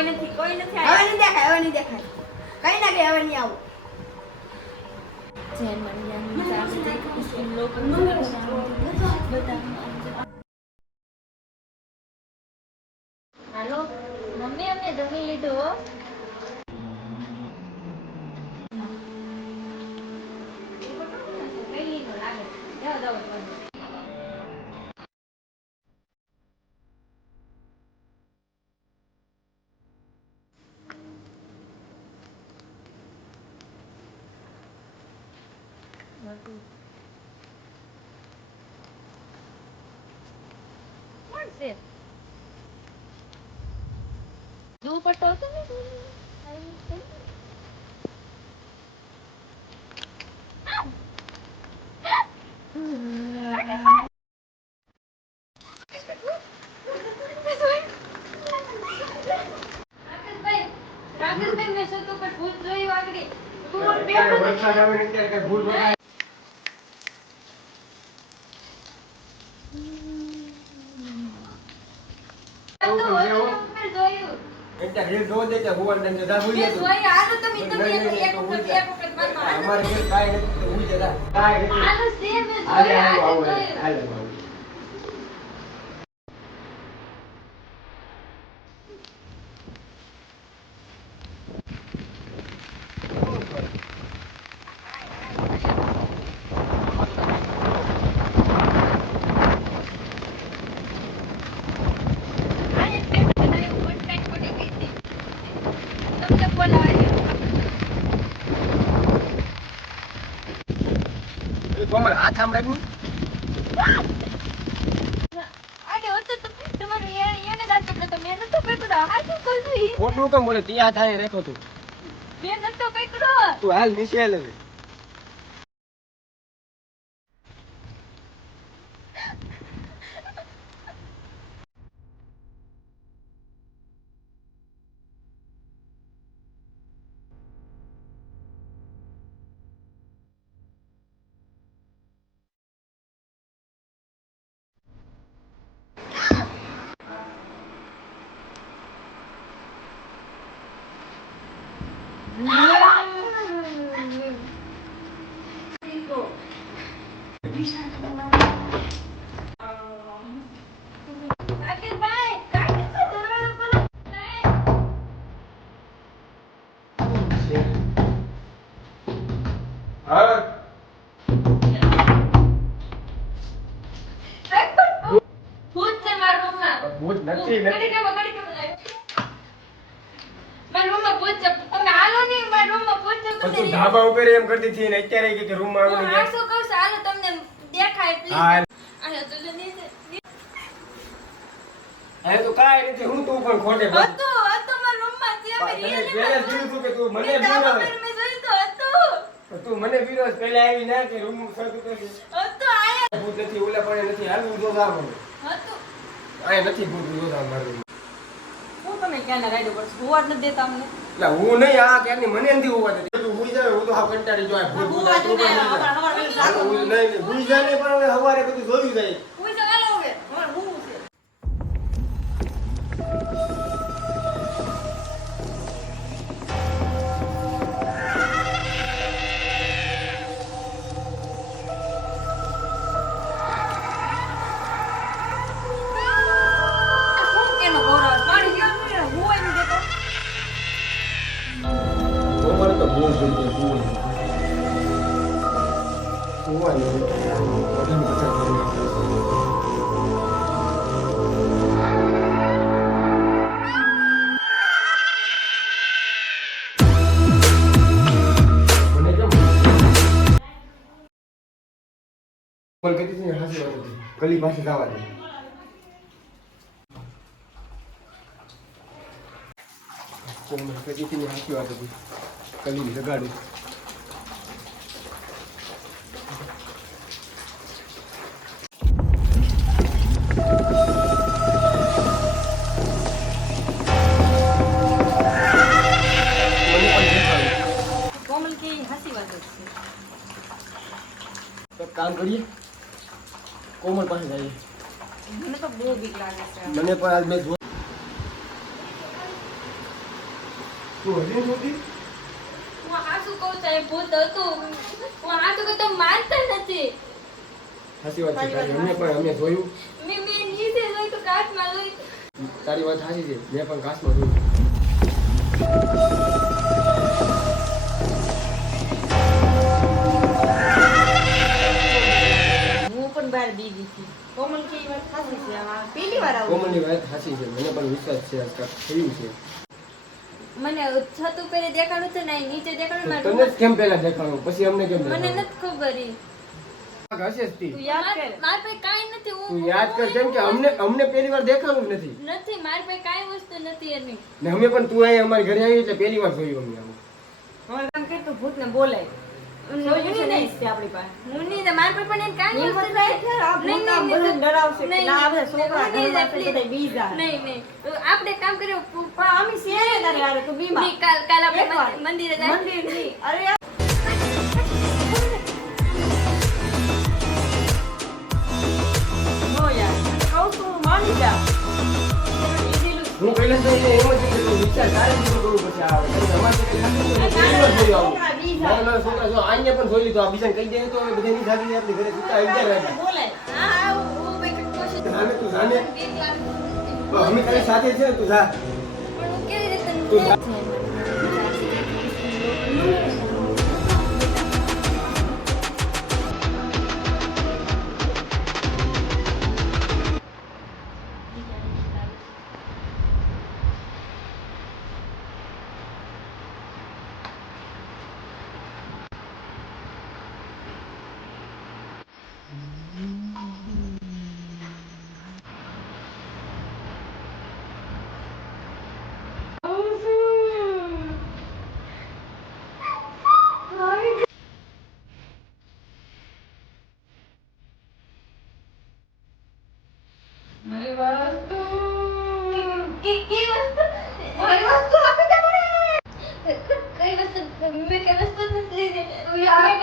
કોઈ નથી કોઈ નથી હવે નહીં દેખાય હવે નહીં દેખાય. કઈ ના કઈ હવે નહીં આવું. હાલો મમ્મી અમને જમી લીધું દુપટ્ટો હતો ને રાકેશભાઈ, રાકેશભાઈ, મેં છત ઉપર ભૂત જોયું આગળ. ને ભૂલ ભરાય. હતું, હતું, ઉપર જોયું. એટલે રીલ જોવો દે કે ને તમે એક વખત, એક વખત મારવા. હાલો. અમારે ઘેર નથી ભૂલી જતા. કાંઈ નથી. હાલો, મેં હાલે, હાલો, હાલો, આવો, જોયું. હાલે, આવો. તમને બોલાવાય. એ કોમલ, હાથ આમ રાખ ને. આને હોતું તો તમારું એ- એને દાંત પકડો તો મેં નતો પકડ્યો. આ ઈ? ખોટું કેમ બોલે ત્યાં થાય રેખો તું. તું હાલ નીચે હાલ પણ તું ધાબા ઉપર એમ કરતી હતી ને અત્યારે કે- કે રૂમમાં હું આવીને શું કહું છું, હાલો તમને દેખાય, પ્લીઝ હા. આને તો જો હવે તો કાંઈ નથી હું તું પણ ખોટે હતું, હતું મારા રૂમમાં છે. અમે તને real પહેલા જ તું કે તું મને બીરો મેં જોયું તો હતું. તું મને બીરો પહેલા આવી ના કે રૂમ સર્ચ કરી હતો આયા. ભૂત નથી ઓલા પણ નથી હાલ હું જો જાવ હતો. આય નથી ભૂત જો જાવ મારું હું તમે ક્યાં ના રાઈડ ઉપર હોવા જ નથી દેતા અમને એટલે હું નહીં આ ક્યારની મને નથી હોવા દે તું હુઈ જાય હું તો હા કંટાળી જો આ ભૂત ભૂત હોવા આ તું જ પણ ને, હુઈ જા. હવાર- હવાર હાલો, હુઈ- નહીં, નહીં, જાય ને પણ હવે સવારે બધું જોયું જાય બોલ કીધી હતી હાચી વાત હતી ગલી પાસે જવા દે. કોણ કીધી હતી વાત હતી કલી જગાડું પાસે જઈએ મને તો બહુ બીક લાગે છે. મને પણ આજ મેં તું હજી હું કહું સાહેબ ભૂત હતું. હું હાસુ કહું તો માનતા નથી. સાચી વાત છે તારી અમે પણ અમે જોયું. મેં મેં નીચે જોઈ તો કાચમાં જોઈ. તારી વાત સાચી છે. મેં પણ કાચમાં જોયું. ગઈ હતી. કોમલ કે વાત સાચી છે? આમાં પહેલી વાર આવું કોમલની વાત સાચી છે. મને પણ વિશ્વાસ છે આજકાલ થયું છે. મને છત ઉપર દેખાડું છે નહીં નીચે દેખાડું તો મારું તને કેમ પહેલા દેખાડું પછી અમને કેમ મને નથી ખબર ઈ. હશે જ તી. તું યાદ કર. માર- માર પાસે કાઈ નથી. તું યાદ કર કેમ કે અમને અમને પહેલી વાર દેખાડું નથી. નથી મારી પાસે કાંઈ વસ્તુ નથી એની. ને અમે પણ તું અહીંયા અમારી ઘરે આવી એટલે પહેલી વાર જોયું અમને આવું. કામ તું બોલાય ભૂત ડરાવશે કે નહીં, ના, આ આપણે કામ કર્યું. મંદિર- મંદિરે હું તો એને એમ જ કે વિચાર તારે કરવું પછી આવે. કારણ નાના નાના છોકરા જો આઈને પણ જોઈ લીધું. આ બીજાને કહી દે તો હવે જાગી આપણી ઘરે સુતા આવી જાય બોલાય. હા હું હું કોશિશ જાને તું જાને. અમે તારી સાથે છે તું જા. પણ હું કેવી રીતે તું જા. કઈ વસ્તુ? મેં કઈ વસ્તુ નથી લીધી. મેં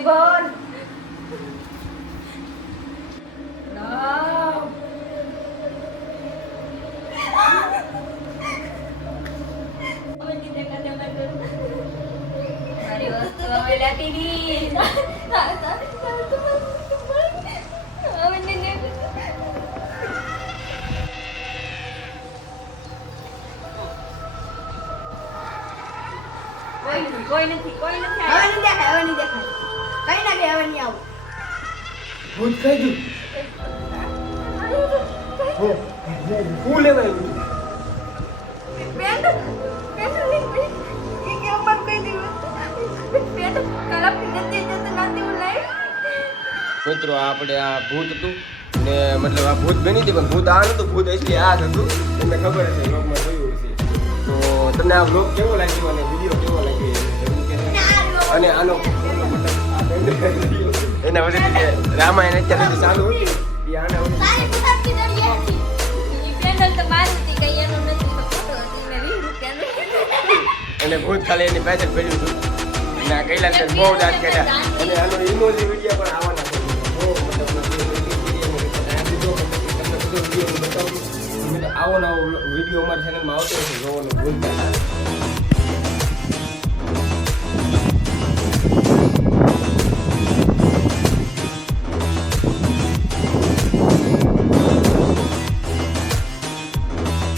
દેખાતે. કોઈ નથી કોઈ નથી હવે નહીં દેખાય હવે નહીં દેખાય કઈ ના હવે નહીં આવું ભૂત કહી ગયું હું લેવા પેન્ટ પેન્ટ લીધી. પણ કોઈ દિવસ પેન્ટ ખરાબ નથી જતું નથી હું લાવી મિત્રો આ આપણે આ ભૂત હતું ને મતલબ આ ભૂત બની હતી પણ ભૂત આ નતું ભૂત એટલે આ જ હતું તમને ખબર હશે વ્લોગમાં જોયું હશે તો તમને આ વ્લોગ કેવો લાગ્યો અને વીડિયો કેવો લાગ્યો અને આનો એના વચ્ચે જે રામાયણ અત્યારે ચાલુ હતું આના. અને ભૂત ખાલી એની પાછળ પડ્યું હતું. અને આ કૈલાસ બહુ દાંત કાઢ્યા. અને આનો ઇમોજી વીડિયો પણ આવવાના આવો નવો વીડિયો અમારી ચેનલમાં આવતો હશે જોવાનું ભૂલતા.